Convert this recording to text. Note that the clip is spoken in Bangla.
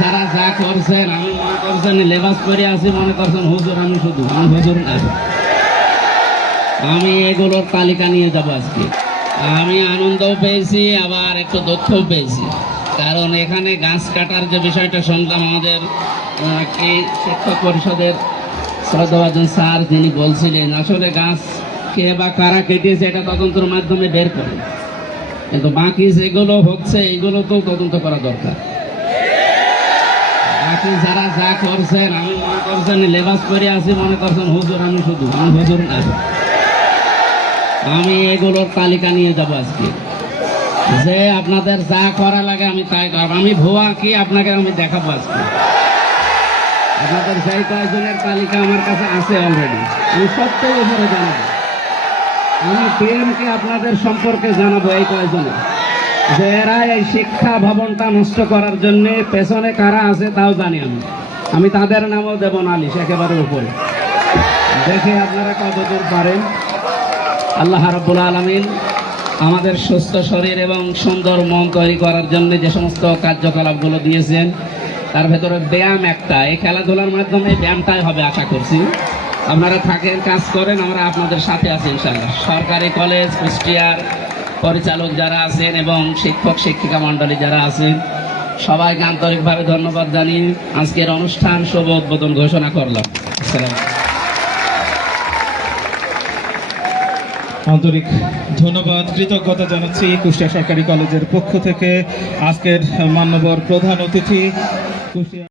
যারা যা করছেন আমি মনে করছেন লেবাস পরে আছি, মনে করছেন হুজুর। আমি শুধু আমি হুজুর না, আমি এগুলোর তালিকা নিয়ে যাব আজকে। আমি আনন্দও পেয়েছি, আবার একটু দুঃখও পেয়েছি, কারণ এখানে গাছ কাটার যে বিষয়টা শুনলাম আমাদের কি শিক্ষক পরিষদের শ্রদ্ধাভাজন স্যার যিনি বলছিলেন, আসলে গাছ কে বা কারা কেটেছে এটা তদন্তের মাধ্যমে বের করে, কিন্তু বাকি যেগুলো হচ্ছে এগুলো তো তদন্ত করা দরকার। বাকি যারা যা করছেন আমি মনে করছেন লেবাস পরে আছি, মনে করছেন হুজুর। আমি শুধু আমি হুজুর না, আমি এগুলোর তালিকা নিয়ে যাব আজকে। যে আপনাদের যা করা লাগে আমি তাই করব। আমি ভুয়া কি আপনাকে আমি দেখাবো আজকে। আপনাদের সেই কয়েকজনের তালিকা আমার কাছে আছে অলরেডি, আমি সত্যের উপরে জানাবো। আমি পিএমকে আপনাদের সম্পর্কে জানাবো এই কয়েকজনের, যে এরা এই শিক্ষা ভবনটা নষ্ট করার জন্য পেছনে কারা আছে তাও জানি আমি তাদের নামও দেব নালিশ একেবারে উপরে। দেখে আপনারা কতদূর পারেন। আল্লাহ রাব্বুল আলামিন আমাদের সুস্থ শরীর এবং সুন্দর মন তৈরি করার জন্য যে সমস্ত কার্যকলাপগুলো দিয়েছেন তার ভেতরে ব্যায়াম একটা। এই খেলাধুলার মাধ্যমে ব্যায়ামটাই হবে আশা করছি। আপনারা থাকেন, কাজ করেন, আমরা আপনাদের সাথে আছি ইনশাআল্লাহ। সরকারি কলেজ কুষ্টিয়ার পরিচালক যারা আছেন এবং শিক্ষক শিক্ষিকা মণ্ডলী যারা আছেন সবাইকে আন্তরিকভাবে ধন্যবাদ জানিয়ে আজকের অনুষ্ঠান শুভ উদ্বোধন ঘোষণা করলাম। আসসালাম। আন্তরিক ধন্যবাদ, কৃতজ্ঞতা জানাচ্ছি কুষ্টিয়া সরকারি কলেজের পক্ষ থেকে আজকের মান্যবর প্রধান অতিথি কুষ্টিয়া